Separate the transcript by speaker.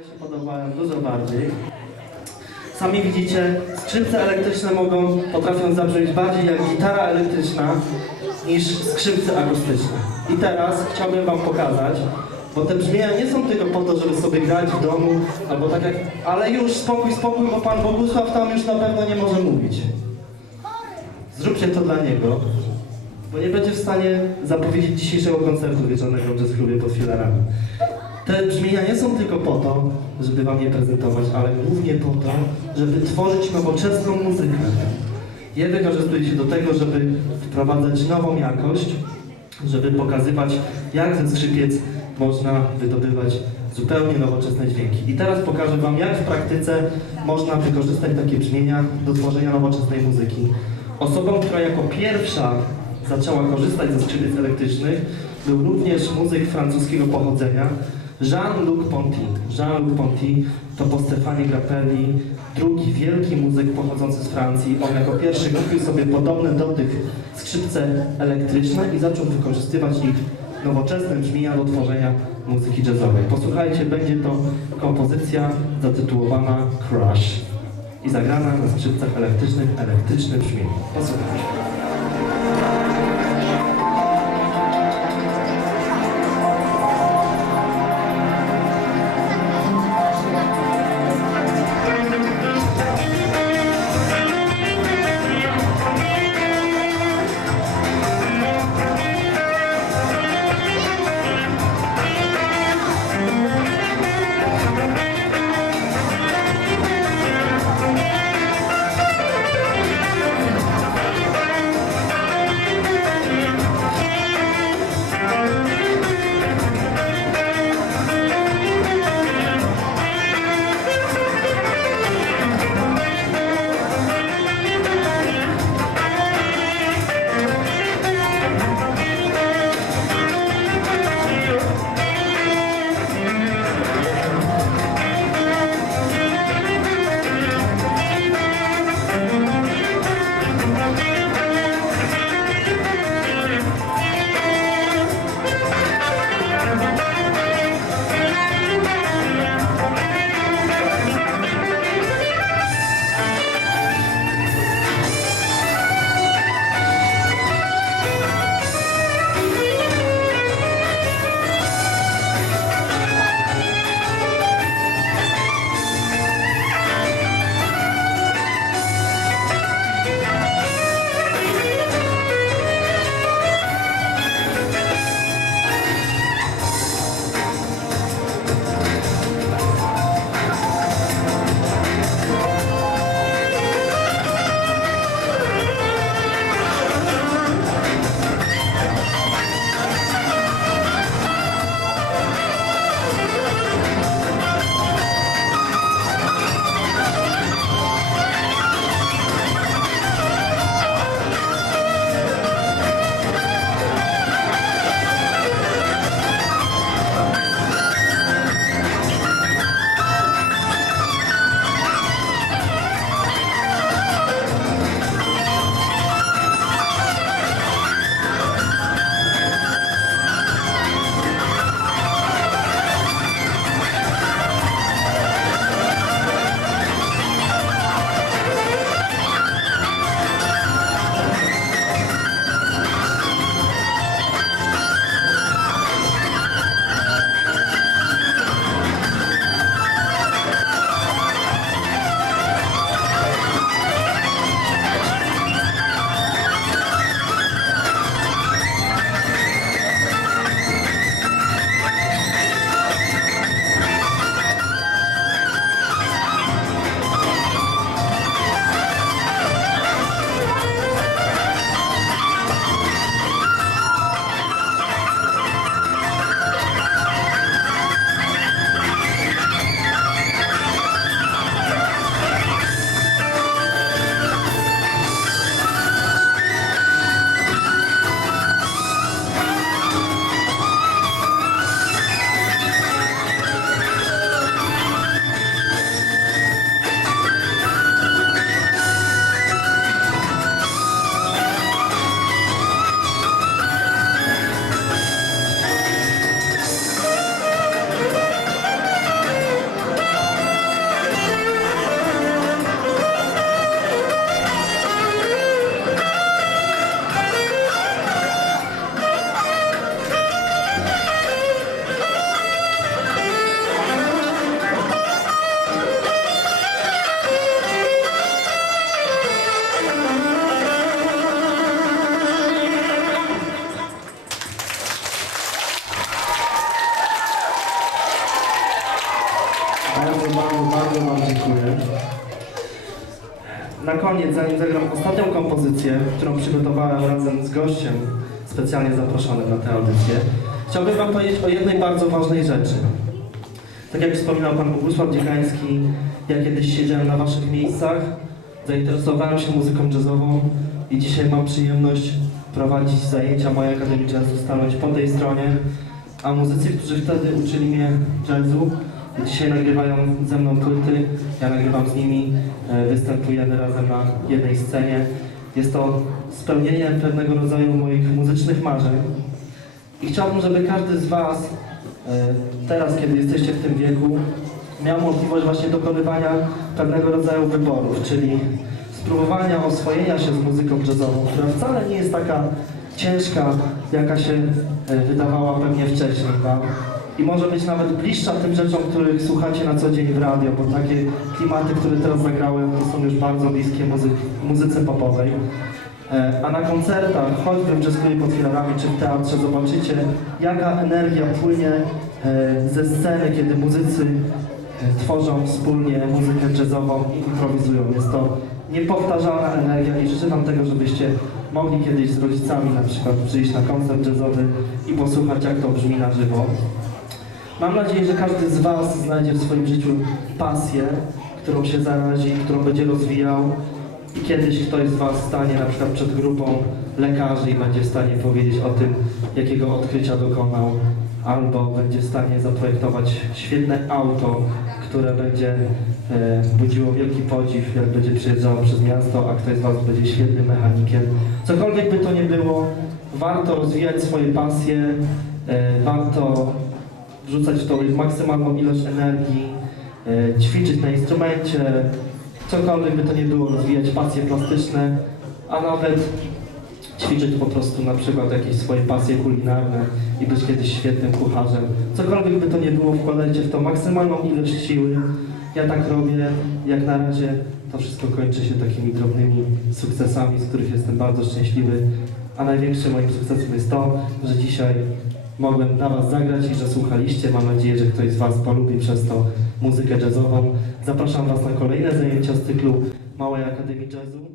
Speaker 1: się podobają dużo bardziej. Sami widzicie, skrzypce elektryczne mogą, potrafią zabrzmieć bardziej jak gitara elektryczna niż skrzypce akustyczne. I teraz chciałbym wam pokazać, bo te brzmienia nie są tylko po to, żeby sobie grać w domu, albo tak jak... Ale już spokój, spokój, bo pan Bogusław tam już na pewno nie może mówić. Zróbcie to dla niego, bo nie będzie w stanie zapowiedzieć dzisiejszego koncertu wieczornego w Jazz Clubie pod filarami. Te brzmienia nie są tylko po to, żeby wam je prezentować, ale głównie po to, żeby tworzyć nowoczesną muzykę. Je wykorzystuje się do tego, żeby wprowadzać nową jakość, żeby pokazywać, jak ze skrzypiec można wydobywać zupełnie nowoczesne dźwięki. I teraz pokażę wam, jak w praktyce można wykorzystać takie brzmienia do tworzenia nowoczesnej muzyki. Osobą, która jako pierwsza zaczęła korzystać ze skrzypiec elektrycznych, był również muzyk francuskiego pochodzenia, Jean-Luc Ponty. Jean-Luc Ponty to po Stefanie Grappelli drugi wielki muzyk pochodzący z Francji. On jako pierwszy kupił sobie podobne do tych skrzypce elektryczne i zaczął wykorzystywać ich nowoczesne brzmienia do tworzenia muzyki jazzowej. Posłuchajcie, będzie to kompozycja zatytułowana Crush i zagrana na skrzypcach elektrycznych elektryczne brzmienie. Posłuchajcie. Na koniec, zanim zagram ostatnią kompozycję, którą przygotowałem razem z gościem specjalnie zaproszonym na tę audycję, chciałbym Wam powiedzieć o jednej bardzo ważnej rzeczy. Tak jak wspominał Pan Bogusław Dziekański, ja kiedyś siedziałem na Waszych miejscach, zainteresowałem się muzyką jazzową i dzisiaj mam przyjemność prowadzić zajęcia mojej Akademii Jazzu, stanąć po tej stronie, a muzycy, którzy wtedy uczyli mnie jazzu, dzisiaj nagrywają ze mną płyty, ja nagrywam z nimi, e, występujemy razem na jednej scenie. Jest to spełnienie pewnego rodzaju moich muzycznych marzeń. I chciałbym, żeby każdy z Was e, teraz, kiedy jesteście w tym wieku, miał możliwość właśnie dokonywania pewnego rodzaju wyborów, czyli spróbowania oswojenia się z muzyką jazzową, która wcale nie jest taka ciężka, jaka się e, wydawała pewnie wcześniej Wam. I może być nawet bliższa tym rzeczom, których słuchacie na co dzień w radio, bo takie klimaty, które teraz zagrałem, to są już bardzo bliskie muzy muzyce popowej. E, A na koncertach, choćby w Jazz Clubie pod filarami czy w teatrze, zobaczycie jaka energia płynie e, ze sceny, kiedy muzycy e, tworzą wspólnie muzykę jazzową i improwizują. Jest to niepowtarzalna energia i życzę Wam tego, żebyście mogli kiedyś z rodzicami na przykład przyjść na koncert jazzowy i posłuchać jak to brzmi na żywo. Mam nadzieję, że każdy z Was znajdzie w swoim życiu pasję, którą się zarazi, którą będzie rozwijał i kiedyś ktoś z Was stanie na przykład przed grupą lekarzy i będzie w stanie powiedzieć o tym, jakiego odkrycia dokonał, albo będzie w stanie zaprojektować świetne auto, które będzie e, budziło wielki podziw, jak będzie przejeżdżało przez miasto, a ktoś z Was będzie świetnym mechanikiem. Cokolwiek by to nie było, warto rozwijać swoje pasje, e, warto wrzucać w maksymalną ilość energii, e, ćwiczyć na instrumencie, cokolwiek by to nie było, rozwijać pasje plastyczne, a nawet ćwiczyć po prostu na przykład jakieś swoje pasje kulinarne i być kiedyś świetnym kucharzem. Cokolwiek by to nie było, wkładajcie w to maksymalną ilość siły. Ja tak robię, jak na razie to wszystko kończy się takimi drobnymi sukcesami, z których jestem bardzo szczęśliwy. A największym moim sukcesem jest to, że dzisiaj mogłem dla Was zagrać i że słuchaliście. Mam nadzieję, że ktoś z Was polubi przez to muzykę jazzową. Zapraszam Was na kolejne zajęcia z cyklu Małej Akademii Jazzu.